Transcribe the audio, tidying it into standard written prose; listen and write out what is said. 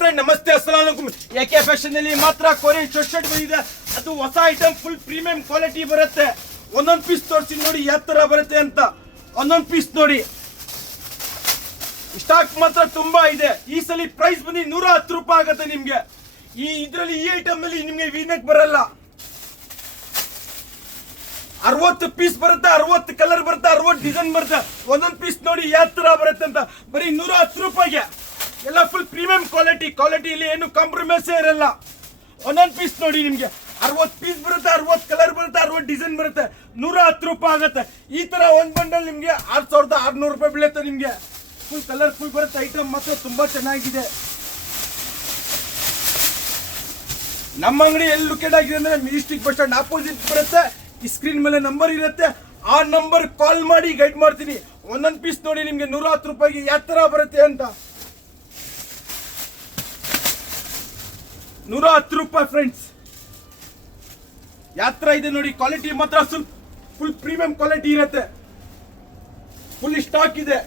Friend ನಮಸ್ತೆ, ಅಸ್ಸಲಾಂ ವಲೈಕುಂ. A K fashion ನಲ್ಲಿ ಮಾತ್ರ ಕೊರಿಯನ್ ಶರ್ಟ್ ಬಂದಿದೆ. ಅದು ಹೊಸ ಐಟಮ್, ಫುಲ್ ಪ್ರೀಮಿಯಂ ಕ್ವಾಲಿಟಿ ಬರುತ್ತೆ. ಒಂದೊಂದು ಪೀಸ್ ತೋರಿಸಿ ನೋಡಿ ಯಾವ ತರ ಬರುತ್ತೆ ಅಂತ. ಒಂದೊಂದು ಪೀಸ್ ನೋಡಿ, ಸ್ಟಾಕ್ ಮಾತ್ರ ತುಂಬಾ ಇದೆ. ಈ ಸಲ ಪ್ರೈಸ್ ಬಂದು 110 ರೂಪಾಯಿ ಆಗುತ್ತೆ ನಿಮ್ಗೆ. ಈ ಐಟಮ್ ಅಲ್ಲಿ ನಿಮ್ಗೆ ವೀನೆಕ್ ಬರಲ್ಲ. 60 ಪೀಸ್ ಬರುತ್ತೆ, 60 ಕಲರ್ ಬರುತ್ತೆ, 60 ಡಿಸೈನ್ ಬರುತ್ತೆ. ಒಂದೊಂದು ಪೀಸ್ ನೋಡಿ ಯಾವ ತರ ಬರುತ್ತೆ ಅಂತ. ಬರೀ 110 ರೂಪಾಯಿಗೆ ಎಲ್ಲ ಫುಲ್ ಪ್ರೀಮಿಯಂ ಕ್ವಾಲಿಟಿಯಲ್ಲಿ ಏನು ಕಾಂಪ್ರಮೈಸ್ ಇರಲ್ಲ. ಒಂದೊಂದು ಪೀಸ್ ನೋಡಿ ನಿಮ್ಗೆ 60 ಪೀಸ್ ಬರುತ್ತೆ, 60 ಕಲರ್ ಬರುತ್ತೆ, 60 ಡಿಸೈನ್ ಬರುತ್ತೆ. 110 ರೂಪಾಯಿ ಆಗುತ್ತೆ. ಈ ತರ ಒಂದ್ ಬಂಡಲ್ ನಿಮ್ಗೆ 6600 ರೂಪಾಯಿ ಬೀಳುತ್ತೆ. ನಿಮ್ಗೆ ಫುಲ್ ಕಲರ್ಫುಲ್ ಬರುತ್ತೆ. ಐಟಮ್ ಮಾತ್ರ ತುಂಬಾ ಚೆನ್ನಾಗಿದೆ. ನಮ್ಮ ಅಂಗಡಿ ಎಲ್ಲಿ ಲೊಕೇಟ್ ಆಗಿದೆ ಅಂದ್ರೆ ಮೆಜೆಸ್ಟಿಕ್ ಬಸ್ ಸ್ಟ್ಯಾಂಡ್ ಆಪೋಸಿಟ್ ಬರುತ್ತೆ. ಈ ಸ್ಕ್ರೀನ್ ಮೇಲೆ ನಂಬರ್ ಇರುತ್ತೆ, ಆ ನಂಬರ್ ಕಾಲ್ ಮಾಡಿ ಗೈಡ್ ಮಾಡ್ತೀನಿ. ಒಂದೊಂದು ಪೀಸ್ ನೋಡಿ ನಿಮ್ಗೆ 110 ರೂಪಾಯಿಗೆ ಯಾವ ತರ ಬರುತ್ತೆ ಅಂತ. 110 ರೂಪಾಯಿ ಫ್ರೆಂಡ್ಸ್. ಯಾವ ತರ ಇದೆ ನೋಡಿ. ಕ್ವಾಲಿಟಿ ಮಾತ್ರ ಫುಲ್ ಪ್ರೀಮಿಯಂ ಕ್ವಾಲಿಟಿ ಇರುತ್ತೆ. ಫುಲ್ ಸ್ಟಾಕ್ ಇದೆ.